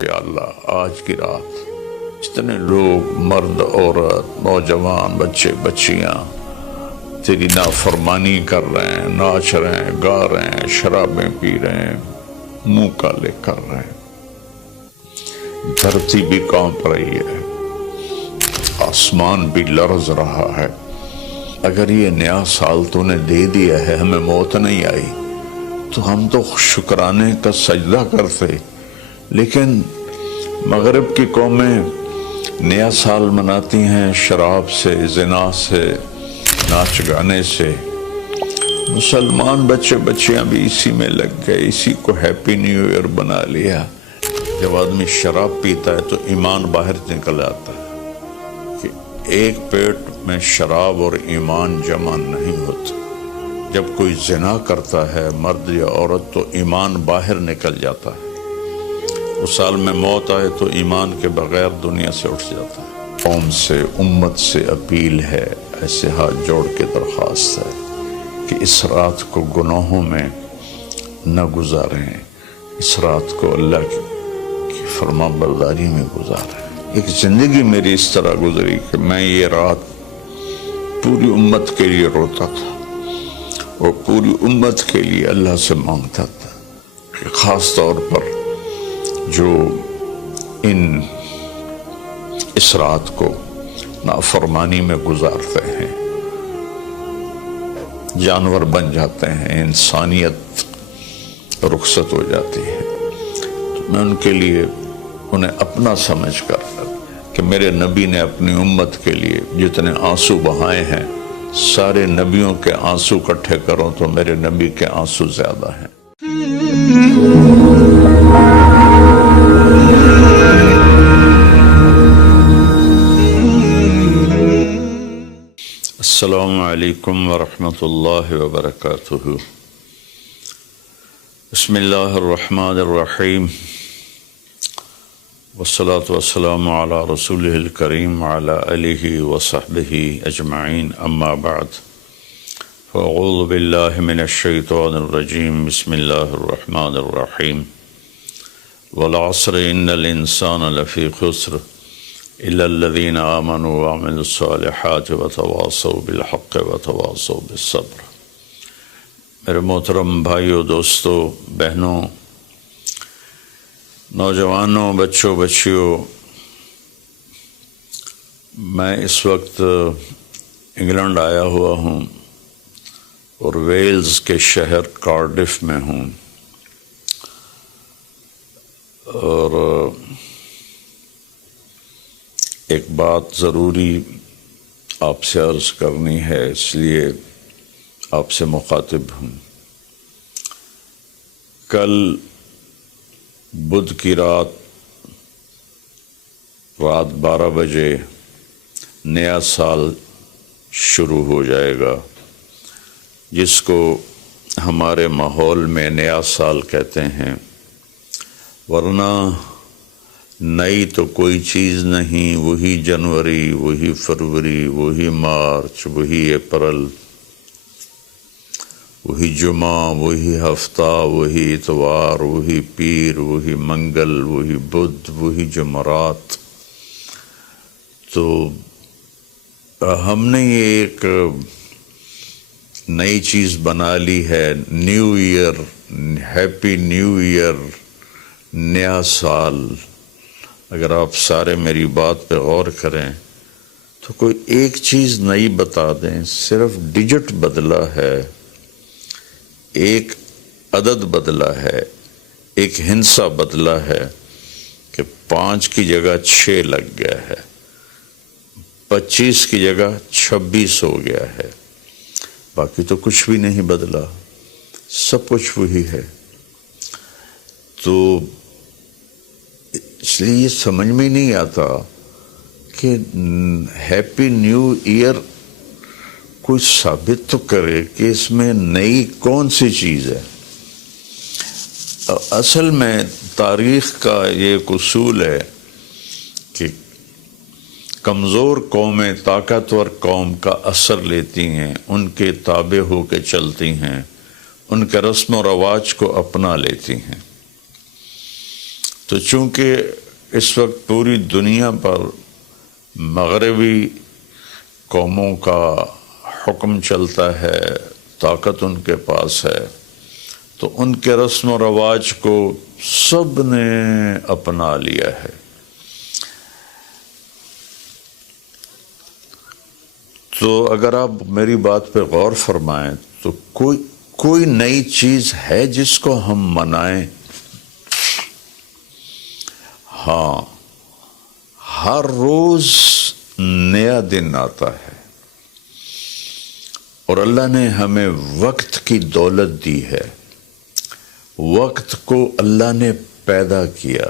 یا اللہ آج کی رات جتنے لوگ مرد عورت نوجوان بچے بچیاں تیری نافرمانی کر رہے ہیں، ناچ رہے ہیں، گا رہے ہیں، شرابیں پی رہے ہیں، منہ کالے کر رہے ہیں، دھرتی بھی کانپ رہی ہے، آسمان بھی لرز رہا ہے۔ اگر یہ نیا سال تو نے دے دیا ہے، ہمیں موت نہیں آئی تو ہم تو شکرانے کا سجدہ کرتے، لیکن مغرب کی قومیں نیا سال مناتی ہیں شراب سے، زنا سے، ناچ گانے سے۔ مسلمان بچے بچیاں بھی اسی میں لگ گئے، اسی کو ہیپی نیو ایئر بنا لیا۔ جب آدمی شراب پیتا ہے تو ایمان باہر نکل آتا ہے کہ ایک پیٹ میں شراب اور ایمان جمع نہیں ہوتا۔ جب کوئی زنا کرتا ہے مرد یا عورت تو ایمان باہر نکل جاتا ہے۔ اس سال میں موت آئے تو ایمان کے بغیر دنیا سے اٹھ جاتا ہے۔ قوم سے، امت سے اپیل ہے، ایسے ہاتھ جوڑ کے درخواست ہے کہ اس رات کو گناہوں میں نہ گزاریں، اس رات کو اللہ کی فرما برداری میں گزاریں۔ ایک زندگی میری اس طرح گزری کہ میں یہ رات پوری امت کے لیے روتا تھا اور پوری امت کے لیے اللہ سے مانگتا تھا کہ خاص طور پر جو اس رات کو نافرمانی میں گزارتے ہیں، جانور بن جاتے ہیں، انسانیت رخصت ہو جاتی ہے، تو میں ان کے لیے انہیں اپنا سمجھ کر کہ میرے نبی نے اپنی امت کے لیے جتنے آنسو بہائے ہیں، سارے نبیوں کے آنسو اکٹھے کروں تو میرے نبی کے آنسو زیادہ ہیں۔ السلام علیکم ورحمۃ اللہ وبرکاتہ۔ بسم اللہ الرحمن الرحیم، والصلاة والسلام علی رسولہ الکریم وعلی آلہ وصحبہ اجمعین، اما بعد، فاعوذ باللہ من الشیطان الرجیم، بسم اللہ الرحمن الرحیم، والعصر ان الانسان لفی خسر الا الذین آمنوا وعملوا الصالحات وتواصوا بالحق وتواصوا بالصبر۔ میرے محترم بھائیوں، دوستوں، بہنوں، نوجوانوں، بچوں، بچیوں، میں اس وقت انگلینڈ آیا ہوا ہوں اور ویلز کے شہر کارڈف میں ہوں، اور ایک بات ضروری آپ سے عرض کرنی ہے، اس لیے آپ سے مخاطب ہوں۔ کل بدھ کی رات 12 بجے نیا سال شروع ہو جائے گا، جس کو ہمارے ماحول میں نیا سال کہتے ہیں، ورنہ نئی تو کوئی چیز نہیں، وہی جنوری، وہی فروری، وہی مارچ، وہی اپریل، وہی جمعہ، وہی ہفتہ، وہی اتوار، وہی پیر، وہی منگل، وہی بدھ، وہی جمعرات۔ تو ہم نے یہ ایک نئی چیز بنا لی ہے، new year, happy new year, نیا سال۔ اگر آپ سارے میری بات پہ غور کریں تو کوئی ایک چیز نئی بتا دیں، صرف ڈیجٹ بدلا ہے، ایک عدد بدلا ہے، ایک ہندسہ بدلا ہے کہ 5 کی جگہ 6 لگ گیا ہے، 25 کی جگہ 26 ہو گیا ہے، باقی تو کچھ بھی نہیں بدلا، سب کچھ وہی ہے۔ تو اس لیے یہ سمجھ میں نہیں آتا کہ ہیپی نیو ایئر کوئی ثابت تو کرے کہ اس میں نئی کون سی چیز ہے۔ اصل میں تاریخ کا یہ ایک اصول ہے کہ کمزور قومیں طاقتور قوم کا اثر لیتی ہیں، ان کے تابع ہو کے چلتی ہیں، ان کے رسم و رواج کو اپنا لیتی ہیں۔ تو چونکہ اس وقت پوری دنیا پر مغربی قوموں کا حکم چلتا ہے، طاقت ان کے پاس ہے، تو ان کے رسم و رواج کو سب نے اپنا لیا ہے۔ تو اگر آپ میری بات پہ غور فرمائیں تو کوئی نئی چیز ہے جس کو ہم منائیں؟ ہاں، ہر روز نیا دن آتا ہے، اور اللہ نے ہمیں وقت کی دولت دی ہے۔ وقت کو اللہ نے پیدا کیا۔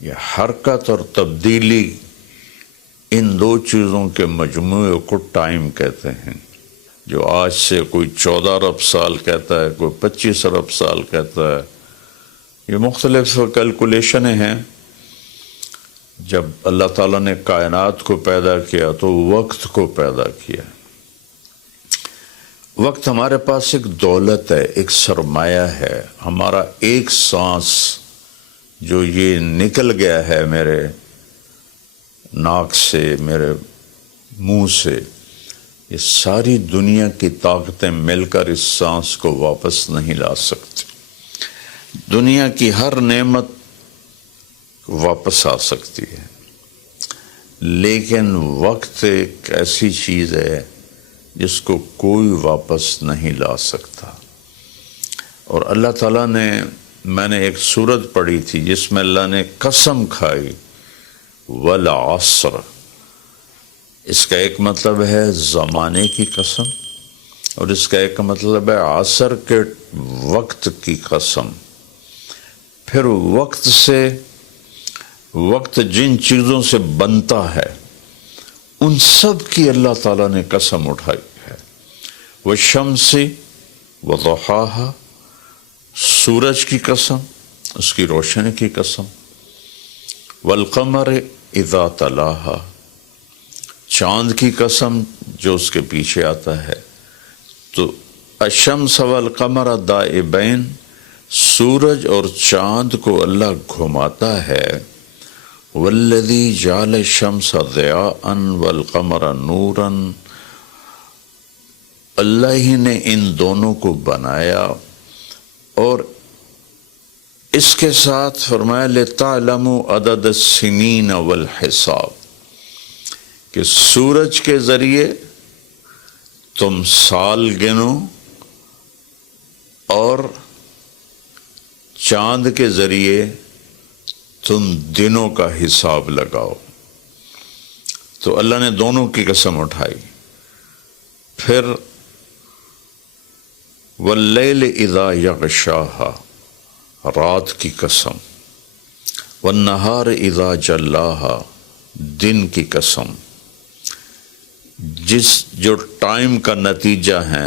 یہ حرکت اور تبدیلی، ان دو چیزوں کے مجموعے کو ٹائم کہتے ہیں۔ جو آج سے کوئی 14 ارب سال کہتا ہے، کوئی 25 ارب سال کہتا ہے، یہ مختلف کیلکولیشنیں ہیں۔ جب اللہ تعالیٰ نے کائنات کو پیدا کیا تو وقت کو پیدا کیا۔ وقت ہمارے پاس ایک دولت ہے، ایک سرمایہ ہے۔ ہمارا ایک سانس جو یہ نکل گیا ہے میرے ناک سے، میرے منہ سے، یہ ساری دنیا کی طاقتیں مل کر اس سانس کو واپس نہیں لا سکتی۔ دنیا کی ہر نعمت واپس آ سکتی ہے، لیکن وقت ایک ایسی چیز ہے جس کو کوئی واپس نہیں لا سکتا۔ اور اللہ تعالیٰ نے، میں نے ایک سورت پڑھی تھی جس میں اللہ نے قسم کھائی، والعصر۔ اس کا ایک مطلب ہے زمانے کی قسم، اور اس کا ایک مطلب ہے عصر کے وقت کی قسم۔ پھر وقت جن چیزوں سے بنتا ہے ان سب کی اللہ تعالیٰ نے قسم اٹھائی ہے۔ والشمس وضحاها، سورج کی قسم، اس کی روشنی کی قسم۔ والقمر اذا تلاها، چاند کی قسم جو اس کے پیچھے آتا ہے۔ تو الشمس والقمر دائبین، سورج اور چاند کو اللہ گھماتا ہے۔ والذی جعل الشمس ضیاء والقمر نورا، اللہ ہی نے ان دونوں کو بنایا، اور اس کے ساتھ فرمایا لِتَعْلَمُوا عَدَدَ السِّنِينَ وَالْحِسَابَ، کہ سورج کے ذریعے تم سال گنو اور چاند کے ذریعے تم دنوں کا حساب لگاؤ۔ تو اللہ نے دونوں کی قسم اٹھائی۔ پھر واللیل اذا یغشاہا، رات کی قسم۔ والنہار اذا جلاہا، دن کی قسم۔ جو ٹائم کا نتیجہ ہے،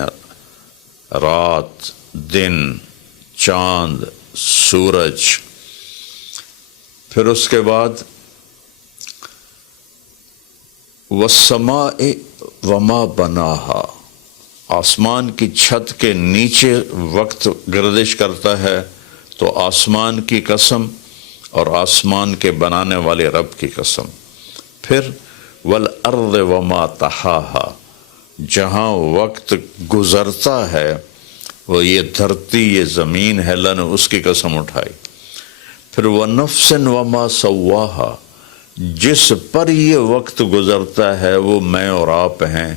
رات، دن، چاند، سورج۔ پھر اس کے بعد والسماء وما بناہا، آسمان کی چھت کے نیچے وقت گردش کرتا ہے، تو آسمان کی قسم اور آسمان کے بنانے والے رب کی قسم۔ پھر والارض وما طحاہا، جہاں وقت گزرتا ہے وہ یہ دھرتی، یہ زمین ہے، اللہ نے اس کی قسم اٹھائی۔ پھر وَنَفْسٍ وَمَا سَوَّاهَا، جس پر یہ وقت گزرتا ہے وہ میں اور آپ ہیں،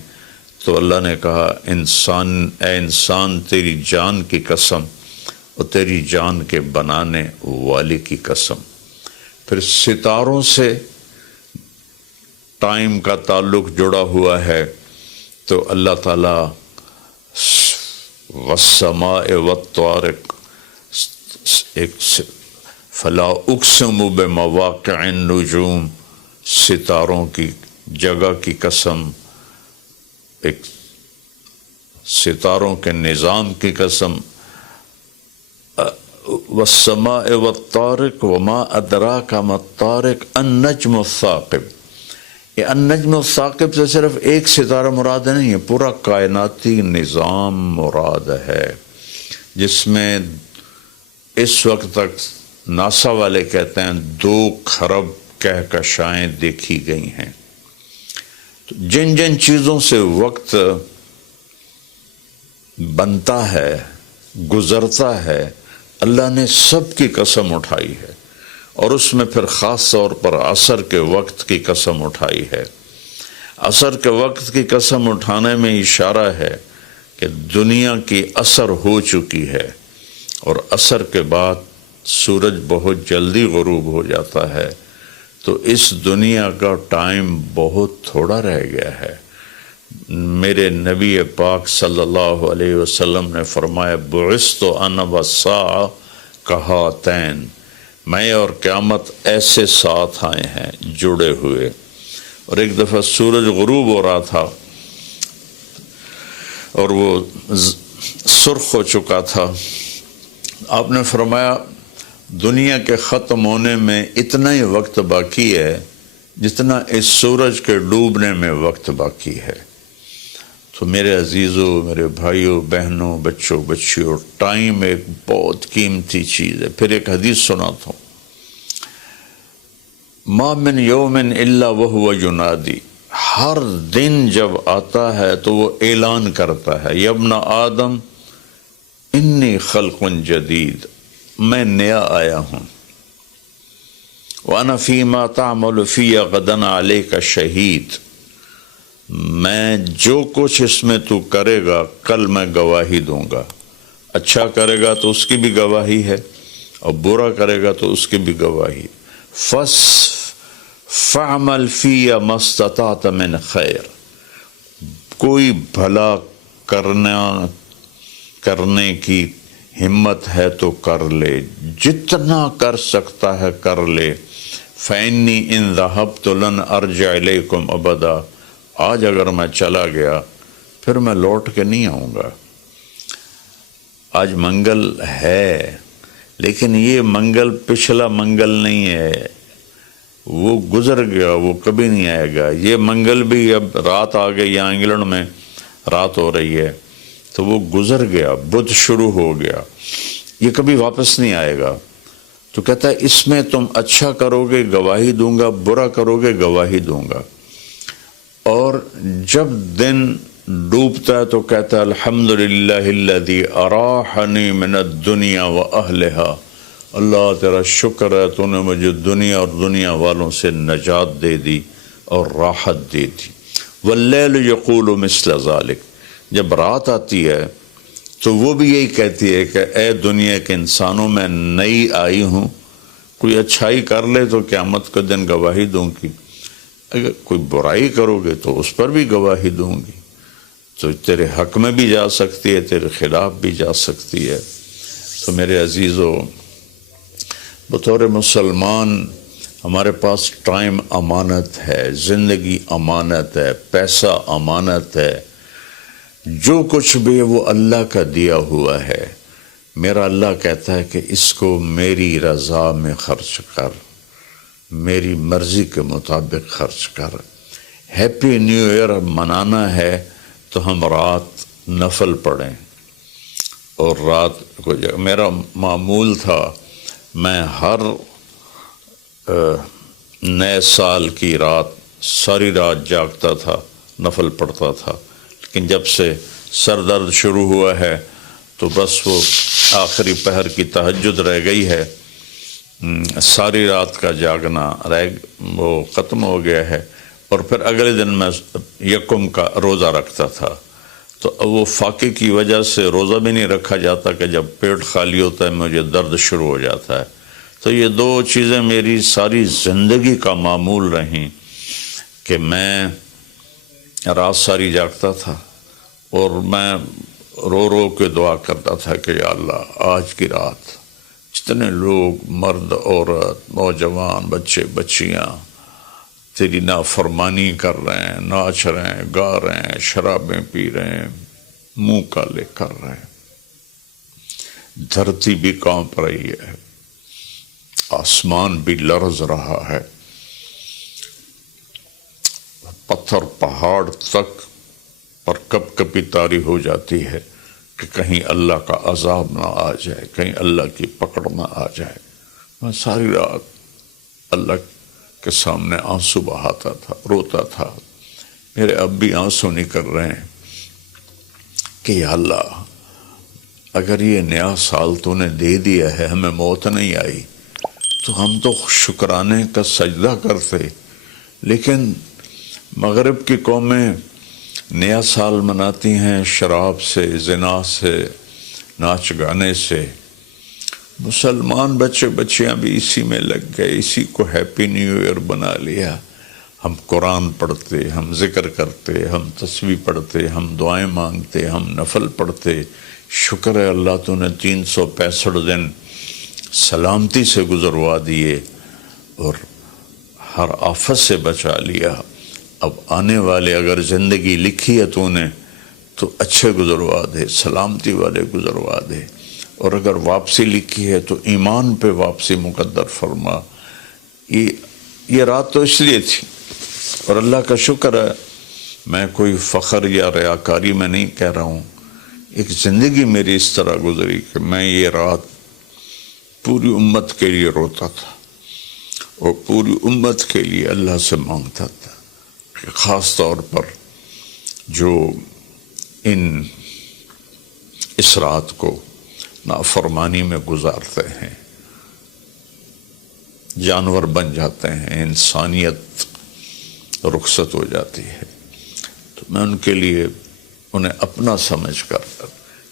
تو اللہ نے کہا اے انسان تیری جان کی قسم اور تیری جان کے بنانے والے کی قسم۔ پھر ستاروں سے ٹائم کا تعلق جڑا ہوا ہے، تو اللہ تعالیٰ والسماء والطارق، ایک فلا اقسم بمواقع النجوم، ستاروں کی جگہ کی قسم، ایک ستاروں کے نظام کی قسم۔ والسماء والطارق وما ادراک ما الطارق النجم الثاقب۔ یہ النجم الثاقب سے صرف ایک ستارہ مراد نہیں ہے، پورا کائناتی نظام مراد ہے، جس میں اس وقت تک ناسا والے کہتے ہیں 2 کھرب کہکشائیں دیکھی گئی ہیں۔ تو جن جن چیزوں سے وقت بنتا ہے، گزرتا ہے، اللہ نے سب کی قسم اٹھائی ہے، اور اس میں پھر خاص طور پر عصر کے وقت کی قسم اٹھائی ہے۔ عصر کے وقت کی قسم اٹھانے میں اشارہ ہے کہ دنیا کی عصر ہو چکی ہے، اور عصر کے بعد سورج بہت جلدی غروب ہو جاتا ہے، تو اس دنیا کا ٹائم بہت تھوڑا رہ گیا ہے۔ میرے نبی پاک صلی اللہ علیہ وسلم نے فرمایا بعثت انا والساعہ کہاتین، میں اور قیامت ایسے ساتھ آئے ہیں جڑے ہوئے۔ اور ایک دفعہ سورج غروب ہو رہا تھا اور وہ سرخ ہو چکا تھا، آپ نے فرمایا دنیا کے ختم ہونے میں اتنا ہی وقت باقی ہے جتنا اس سورج کے ڈوبنے میں وقت باقی ہے۔ تو میرے عزیزوں، میرے بھائیوں، بہنوں، بچوں، بچیوں، ٹائم ایک بہت قیمتی چیز ہے۔ پھر ایک حدیث سناتا ہوں، ما من یوم الا وہو ینادی، ہر دن جب آتا ہے تو وہ اعلان کرتا ہے، یا ابن آدم انی خلق جدید، میں نیا آیا ہوں، وَأَنَا فِي مَا تَعْمَلُ فِيَّ غَدًا عَلَيْكَ شہید، میں جو کچھ اس میں تو کرے گا کل میں گواہی دوں گا۔ اچھا کرے گا تو اس کی بھی گواہی ہے، اور برا کرے گا تو اس کی بھی گواہی۔ فَعْمَلْ فِيَّ مَا اسْتَطَعْتَ مِنْ خَيْرٍ، کوئی بھلا کرنے کی ہمت ہے تو کر لے، جتنا کر سکتا ہے کر لے۔ فَإِنِّي إِن ذَهَبْتُ لَنْ أَرْجِعَ إِلَيْكُمْ أَبَدًا، آج اگر میں چلا گیا پھر میں لوٹ کے نہیں آؤں گا۔ آج منگل ہے، لیکن یہ منگل پچھلا منگل نہیں ہے، وہ گزر گیا، وہ کبھی نہیں آئے گا۔ یہ منگل بھی اب رات آ گئی، یہاں انگلینڈ میں رات ہو رہی ہے، تو وہ گزر گیا، بدھ شروع ہو گیا، یہ کبھی واپس نہیں آئے گا۔ تو کہتا ہے اس میں تم اچھا کرو گے گواہی دوں گا، برا کرو گے گواہی دوں گا۔ اور جب دن ڈوبتا ہے تو کہتا ہے الحمدللہ الذی اراحنی من الدنیا واہلہا، اللہ تیرا شکر ہے تو نے مجھے دنیا اور دنیا والوں سے نجات دے دی اور راحت دے دی۔ واللیل یقول مثل ذالک، جب رات آتی ہے تو وہ بھی یہی کہتی ہے کہ اے دنیا کے انسانوں، میں نئی آئی ہوں، کوئی اچھائی کر لے تو قیامت کے دن گواہی دوں گی، اگر کوئی برائی کرو گے تو اس پر بھی گواہی دوں گی۔ تو تیرے حق میں بھی جا سکتی ہے، تیرے خلاف بھی جا سکتی ہے۔ تو میرے عزیزو، بطور مسلمان ہمارے پاس ٹائم امانت ہے، زندگی امانت ہے، پیسہ امانت ہے، جو کچھ بھی ہے وہ اللہ کا دیا ہوا ہے۔ میرا اللہ کہتا ہے کہ اس کو میری رضا میں خرچ کر، میری مرضی کے مطابق خرچ کر۔ ہیپی نیو ایئر منانا ہے تو ہم رات نفل پڑھیں، اور رات کو میرا معمول تھا میں ہر نئے سال کی رات ساری رات جاگتا تھا، نفل پڑھتا تھا، لیکن جب سے سر درد شروع ہوا ہے تو بس وہ آخری پہر کی تہجد رہ گئی ہے، ساری رات کا جاگنا وہ ختم ہو گیا ہے۔ اور پھر اگلے دن میں یکم کا روزہ رکھتا تھا، تو وہ فاقے کی وجہ سے روزہ بھی نہیں رکھا جاتا کہ جب پیٹ خالی ہوتا ہے مجھے درد شروع ہو جاتا ہے۔ تو یہ 2 چیزیں میری ساری زندگی کا معمول رہیں کہ میں رات ساری جاگتا تھا، اور میں رو رو کے دعا کرتا تھا کہ یا اللہ آج کی رات جتنے لوگ، مرد، عورت، نوجوان، بچے بچیاں تیری نافرمانی کر رہے ہیں، ناچ رہے ہیں، گا رہے ہیں، شرابیں پی رہے ہیں، منہ کالے کر رہے ہیں، دھرتی بھی کانپ رہی ہے، آسمان بھی لرز رہا ہے، پتھر پہاڑ تک پر کپ کپی طاری ہو جاتی ہے کہ کہیں اللہ کا عذاب نہ آ جائے، کہیں اللہ کی پکڑ نہ آ جائے۔ میں ساری رات اللہ کے سامنے آنسو بہاتا تھا، روتا تھا. میرے اب بھی آنسو نکل رہے ہیں کہ یا اللہ اگر یہ نیا سال تو نے دے دیا ہے، ہمیں موت نہیں آئی، تو ہم تو شکرانے کا سجدہ کرتے. لیکن مغرب کی قومیں نیا سال مناتی ہیں شراب سے، زنا سے، ناچ گانے سے. مسلمان بچے بچیاں بھی اسی میں لگ گئے، اسی کو ہیپی نیو ایئر بنا لیا. ہم قرآن پڑھتے، ہم ذکر کرتے، ہم تسبیح پڑھتے، ہم دعائیں مانگتے، ہم نفل پڑھتے. شکر ہے اللہ تو نے 365 دن سلامتی سے گزروا دیے اور ہر آفت سے بچا لیا. اب آنے والے اگر زندگی لکھی ہے تو نے تو اچھے گزروا دے، سلامتی والے گزروا دے، اور اگر واپسی لکھی ہے تو ایمان پہ واپسی مقدر فرما. یہ رات تو اس لیے تھی، اور اللہ کا شکر ہے میں کوئی فخر یا ریاکاری میں نہیں کہہ رہا ہوں. ایک زندگی میری اس طرح گزری کہ میں یہ رات پوری امت کے لیے روتا تھا اور پوری امت کے لیے اللہ سے مانگتا تھا کہ خاص طور پر جو اس رات کو نافرمانی میں گزارتے ہیں، جانور بن جاتے ہیں، انسانیت رخصت ہو جاتی ہے، تو میں ان کے لیے انہیں اپنا سمجھ کر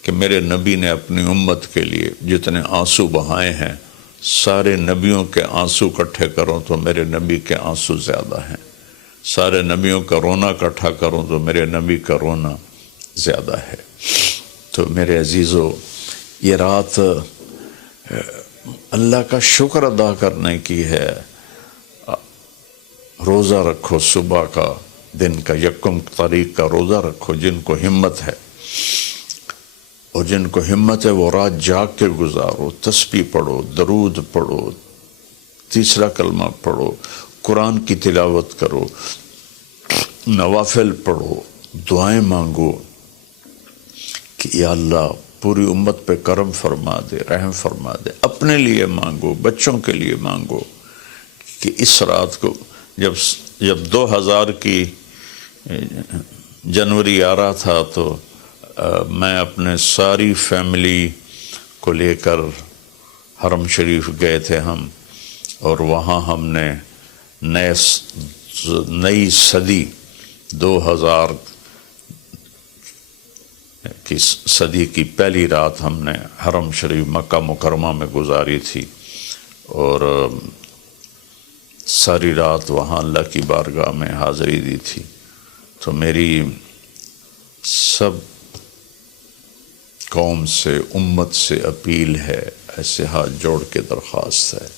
کہ میرے نبی نے اپنی امت کے لیے جتنے آنسو بہائے ہیں، سارے نبیوں کے آنسو اکٹھے کروں تو میرے نبی کے آنسو زیادہ ہیں. سارے نبیوں کا رونا اکٹھا کروں تو میرے نبی کا رونا زیادہ ہے. تو میرے عزیزو، یہ رات اللہ کا شکر ادا کرنے کی ہے. روزہ رکھو، صبح کا دن کا 1 تاریخ کا روزہ رکھو جن کو ہمت ہے، اور جن کو ہمت ہے وہ رات جاگ کے گزارو. تسبیح پڑھو، درود پڑھو، تیسرا کلمہ پڑھو، قرآن کی تلاوت کرو، نوافل پڑھو، دعائیں مانگو کہ یا اللہ پوری امت پہ کرم فرما دے، رحم فرما دے. اپنے لیے مانگو، بچوں کے لیے مانگو کہ اس رات کو جب 2000 کی جنوری آ رہا تھا تو میں اپنے ساری فیملی کو لے کر حرم شریف گئے تھے ہم، اور وہاں ہم نے نئی صدی 2000 کی صدی کی پہلی رات ہم نے حرم شریف مکہ مکرمہ میں گزاری تھی، اور ساری رات وہاں اللہ کی بارگاہ میں حاضری دی تھی. تو میری سب قوم سے، امت سے اپیل ہے، ایسے ہاتھ جوڑ کے درخواست ہے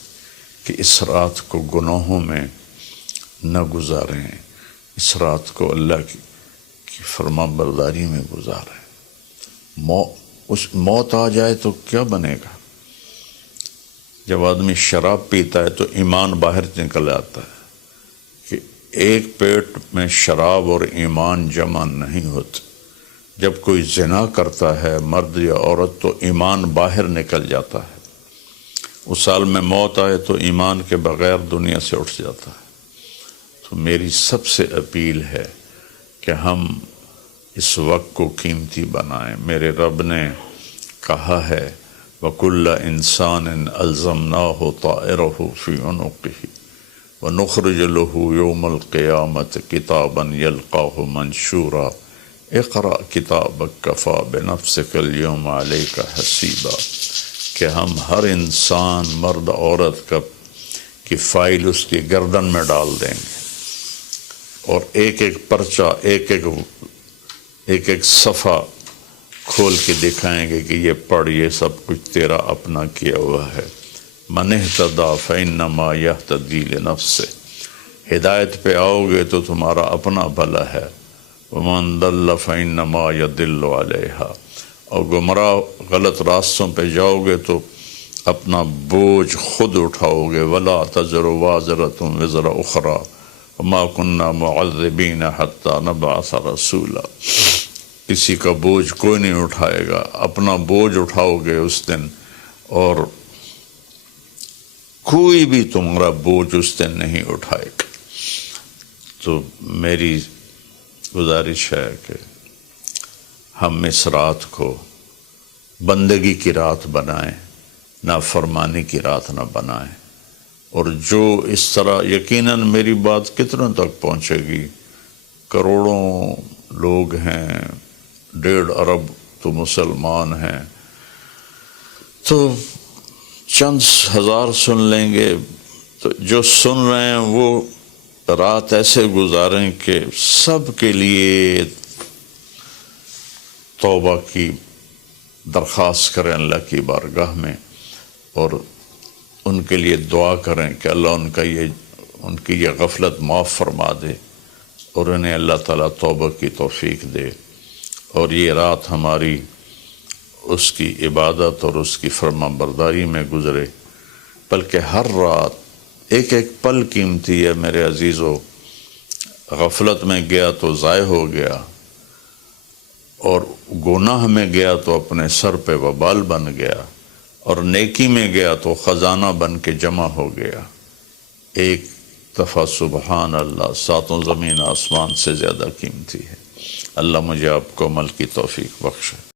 کہ اس رات کو گناہوں میں نہ گزاریں، اس رات کو اللہ کی فرما برداری میں گزاریں. موت آ جائے تو کیا بنے گا؟ جب آدمی شراب پیتا ہے تو ایمان باہر نکل آتا ہے کہ ایک پیٹ میں شراب اور ایمان جمع نہیں ہوتے. جب کوئی زنا کرتا ہے مرد یا عورت تو ایمان باہر نکل جاتا ہے. اس سال میں موت آئے تو ایمان کے بغیر دنیا سے اٹھ جاتا ہے. تو میری سب سے اپیل ہے کہ ہم اس وقت کو قیمتی بنائیں. میرے رب نے کہا ہے وَكُلَّ إِنسَانٍ أَلْزَمْنَاهُ طَائِرَهُ فِي عُنُقِهِ وَنُخْرِجُ لَهُ يَوْمَ الْقِيَامَةِ كِتَابًا يَلْقَاهُ مَنْشُورًا اقرأ کتابک کفا بنفسک اليوم علیک حسیبا، کہ ہم ہر انسان مرد عورت کی فائل اس کی گردن میں ڈال دیں گے، اور ایک ایک پرچہ، ایک ایک صفحہ کھول کے دکھائیں گے کہ یہ پڑھ، یہ سب کچھ تیرا اپنا کیا ہوا ہے. من اہتدی فإنما یہتدی لنفسہ، ہدایت پہ آؤ گے تو تمہارا اپنا بھلا ہے. ومن ضل فإنما يضل علیہا، اور گمراہ غلط راستوں پہ جاؤ گے تو اپنا بوجھ خود اٹھاؤ گے. ولا تزر وازرة وزر اخرى وما كنا معذبین حتى نبعث رسولا، کسی کا بوجھ کوئی نہیں اٹھائے گا، اپنا بوجھ اٹھاؤ گے اس دن، اور کوئی بھی تمہارا بوجھ اس دن نہیں اٹھائے گا۔ تو میری گزارش ہے کہ ہم اس رات کو بندگی کی رات بنائیں، نافرمانی کی رات نہ بنائیں۔ اور جو اس طرح، یقیناً میری بات کتنوں تک پہنچے گی، کروڑوں لوگ ہیں، 1.5 ارب تو مسلمان ہیں، تو چند ہزار سن لیں گے، تو جو سن رہے ہیں وہ رات ایسے گزاریں کہ سب کے لیے توبہ کی درخواست کریں اللہ کی بارگاہ میں، اور ان کے لیے دعا کریں کہ اللہ ان کی یہ غفلت معاف فرما دے، اور انہیں اللہ تعالیٰ توبہ کی توفیق دے، اور یہ رات ہماری اس کی عبادت اور اس کی فرما برداری میں گزرے۔ بلکہ ہر رات ایک ایک پل قیمتی ہے میرے عزیزو، غفلت میں گیا تو ضائع ہو گیا، اور گناہ میں گیا تو اپنے سر پہ وبال بن گیا، اور نیکی میں گیا تو خزانہ بن کے جمع ہو گیا۔ ایک دفعہ سبحان اللہ 7 زمین آسمان سے زیادہ قیمتی ہے۔ اللہ مجھے آپ کو عمل کی توفیق بخشے۔